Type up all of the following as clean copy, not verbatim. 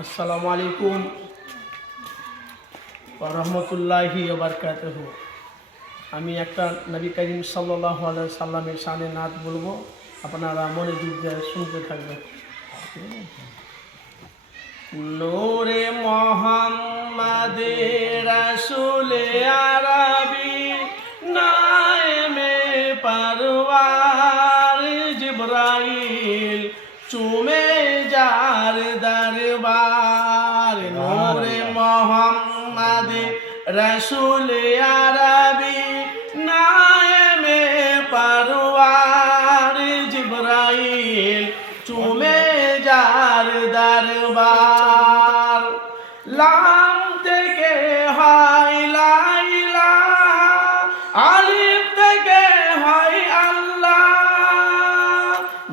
আসসালামু আলাইকুম ওয়া রাহমাতুল্লাহি ওয়া বারাকাতুহু। আমি একটা নবী করিম সাল্লাল্লাহু আলাইহি সাল্লামের শানে নাত বলবো, আপনারা মনোযোগ দিয়ে শুনতে থাকবেন। নূরে মুহাম্মাদে রাসূলে আরবি নায়েমে পারওয়ার জিবরাইল চুমে যার দরবার। নূরে মুহাম্মাদে রাসূলে আরবি নায়েমে পারওয়ার জিবরাইল চুমে যার দরবার। লাম থেকে হয় লা ইলাহা, আলিফ থেকে হয় আল্লাহ,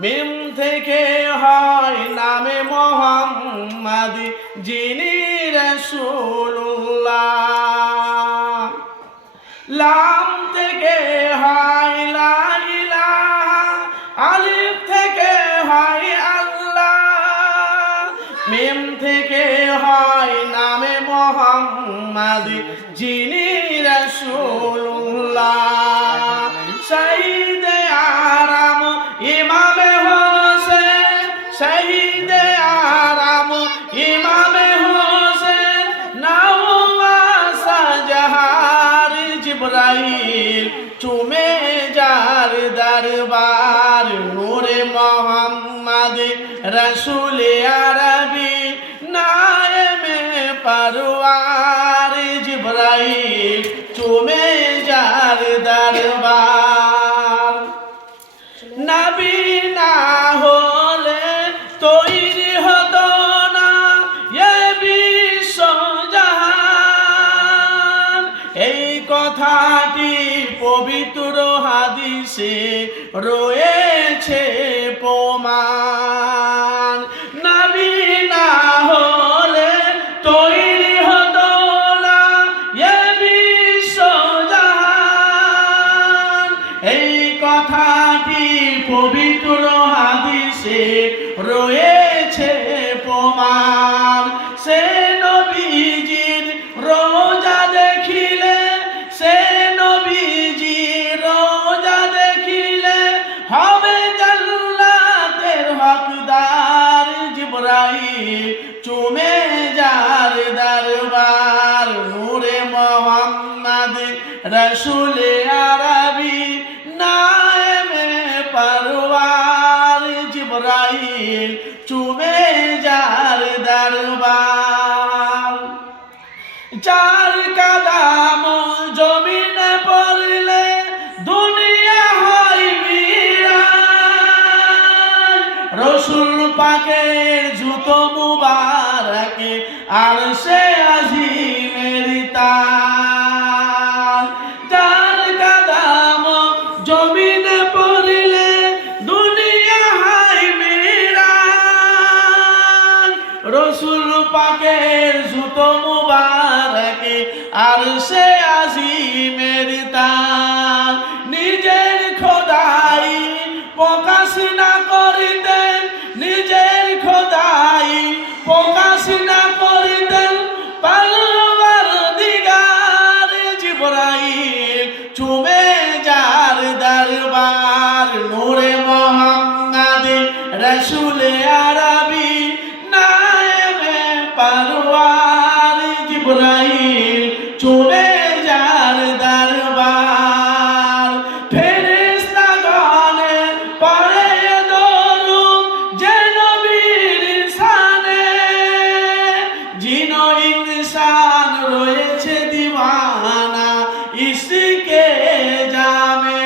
মিম থেকে হয় নামে মুহাম্মদ যিনি রাসূলুল্লাহ। লাম থেকে হয় লা ইলাহা, আলিফ থেকে হয় আল্লাহ, মিম থেকে হয় নামে মুহাম্মদ যিনি রাসূলুল্লাহ। শহীদে আরাম ইমামে হোসেন, শহীদে আরাম ইমামে হোসেন নাওয়াসা জাহার জিবরাইল চুমে যার দরবার। নূরে মুহাম্মদ রাসূলে আরবি নায়েমে পারওয়ার জিবরাইল চুমে যার দরবার। নবী না হলে তৈরি হতো না এ বিশ্বজাহান, এই কথাটি পবিত্র হাদিসে রয়েছে প্রমাণ। নবী না হলে তৈরি হতো না এ বিশ্বজাহান, এই কথাটি পবিত্র হাদিসে রয়েছে প্রমাণ। সে নবীজির রোজা দেখিলে, সে নবীজির রোজা দেখিলে হবে জান্নাতের হকদার জিবরাইল চুমে যার দরবার। নূরে মুহাম্মদ রাসূলে আরবি নায়েমে পারওয়ার জিবরাইল চুমে যার দরবার। চার কদম জমিনে পড়লে দুনিয়া হয় বিরান, রসুল পাকের জুতো মুবারকে আরশে আজিমের তান। চার কদম জমিনে পড়লে দুনিয়া হয় বিরান, রসুল পাকের জুতো মুবারকে আরশে আজিমের তান। নিজের খোদাই প্রকাশ না করিতেন, নিজের খোদাই প্রকাশ না করিতেন পরওয়ারদিগার জিবরাইল চুমে যার দরবার। নূরে মুহাম্মদ রাসূলে আরবি নায়েমে পারওয়ার জিবরাইল চুমে যার দরবার। ফেরেশতাগণে পড়ে দরুদ যে নবীর শানে, জিনো ইনসান রয়েছে দিওয়ানা ইশকে জামে।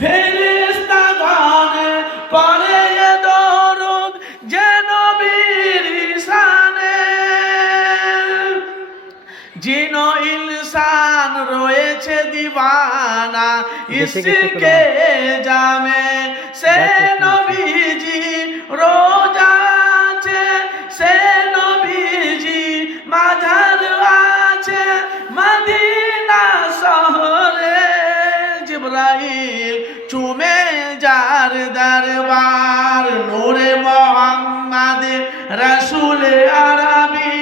ফেরেশতাগণে পড়ে দরুদ যে নবীর শানে, জিনো ইনসান রয়েছে দিওয়ানা ইশকে জামে। সে নবীজি রোজা আছে, সে নবীজি মাঝার আছে মদিনা শহরে, জিবরাইল চুমে যার দরবার। নূরে মুহাম্মদ রসুল আরবি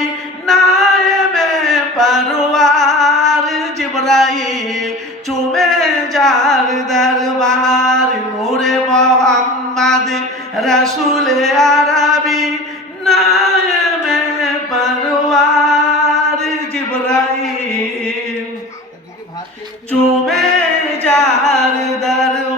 নায়েবে পরওয়ার জিবরাইল চুমে যার দরবার নূরে মোহাম্মদ রসুল আরবি নায়েবে পরওয়ার জিবরাইল চুমে যার দরবার